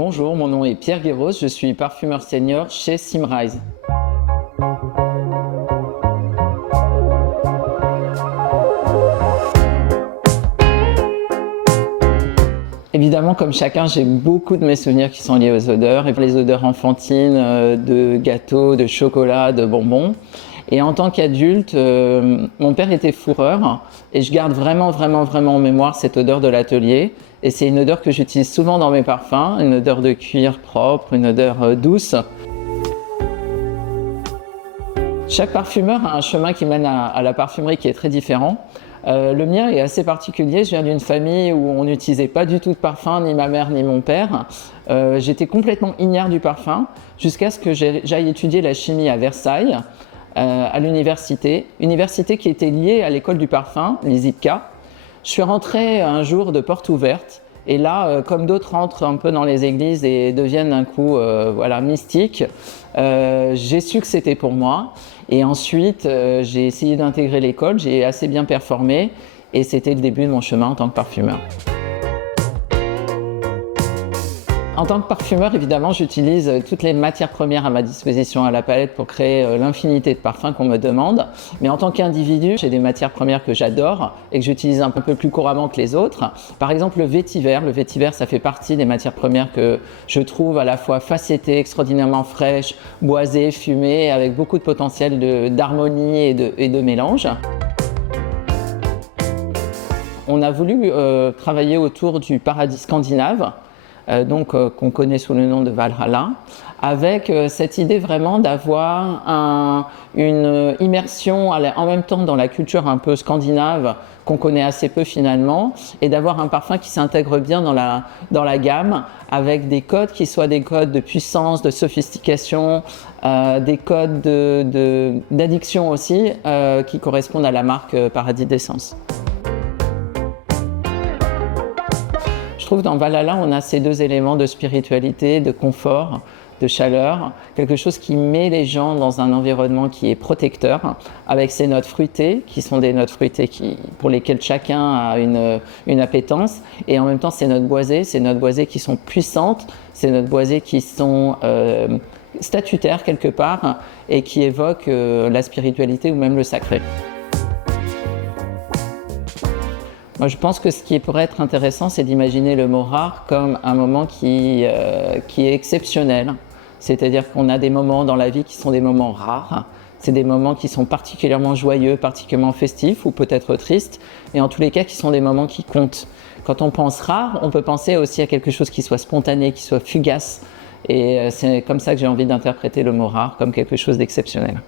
Bonjour, mon nom est Pierre Guéros, je suis parfumeur senior chez Symrise. Évidemment, comme chacun, j'ai beaucoup de mes souvenirs qui sont liés aux odeurs, et les odeurs enfantines de gâteaux, de chocolat, de bonbons. Et en tant qu'adulte, mon père était fourreur et je garde vraiment en mémoire cette odeur de l'atelier. Et c'est une odeur que j'utilise souvent dans mes parfums, une odeur de cuir propre, une odeur douce. Chaque parfumeur a un chemin qui mène à la parfumerie qui est très différent. Le mien est assez particulier, je viens d'une famille où on n'utilisait pas du tout de parfum, ni ma mère ni mon père. J'étais complètement ignare du parfum jusqu'à ce que j'aille étudier la chimie à Versailles, à l'université qui était liée à l'école du parfum, l'ISIPCA. Je suis rentré un jour de porte ouverte et là, comme d'autres rentrent un peu dans les églises et deviennent d'un coup mystiques, j'ai su que c'était pour moi. Et ensuite, j'ai essayé d'intégrer l'école, j'ai assez bien performé et c'était le début de mon chemin en tant que parfumeur. En tant que parfumeur, évidemment, j'utilise toutes les matières premières à ma disposition à la palette pour créer l'infinité de parfums qu'on me demande. Mais en tant qu'individu, j'ai des matières premières que j'adore et que j'utilise un peu plus couramment que les autres. Par exemple, le vétiver. Le vétiver, ça fait partie des matières premières que je trouve à la fois facettées, extraordinairement fraîches, boisées, fumées, avec beaucoup de potentiel d'harmonie et de mélange. On a voulu travailler autour du paradis scandinave. Qu'on connaît sous le nom de Valhalla, avec cette idée vraiment d'avoir une immersion en même temps dans la culture un peu scandinave qu'on connaît assez peu finalement, et d'avoir un parfum qui s'intègre bien dans la gamme, avec des codes qui soient des codes de puissance, de sophistication, des codes d'addiction aussi, qui correspondent à la marque Paradis d'Essence. Je trouve que dans Valhalla, on a ces deux éléments de spiritualité, de confort, de chaleur, quelque chose qui met les gens dans un environnement qui est protecteur, avec ces notes fruitées, qui sont des notes fruitées pour lesquelles chacun a une appétence, et en même temps ces notes boisées qui sont puissantes, ces notes boisées qui sont statutaires quelque part, et qui évoquent la spiritualité ou même le sacré. Moi, je pense que ce qui pourrait être intéressant, c'est d'imaginer le mot rare comme un moment qui est exceptionnel. C'est-à-dire qu'on a des moments dans la vie qui sont des moments rares. C'est des moments qui sont particulièrement joyeux, particulièrement festifs ou peut-être tristes. Et en tous les cas, qui sont des moments qui comptent. Quand on pense rare, on peut penser aussi à quelque chose qui soit spontané, qui soit fugace. Et c'est comme ça que j'ai envie d'interpréter le mot rare, comme quelque chose d'exceptionnel.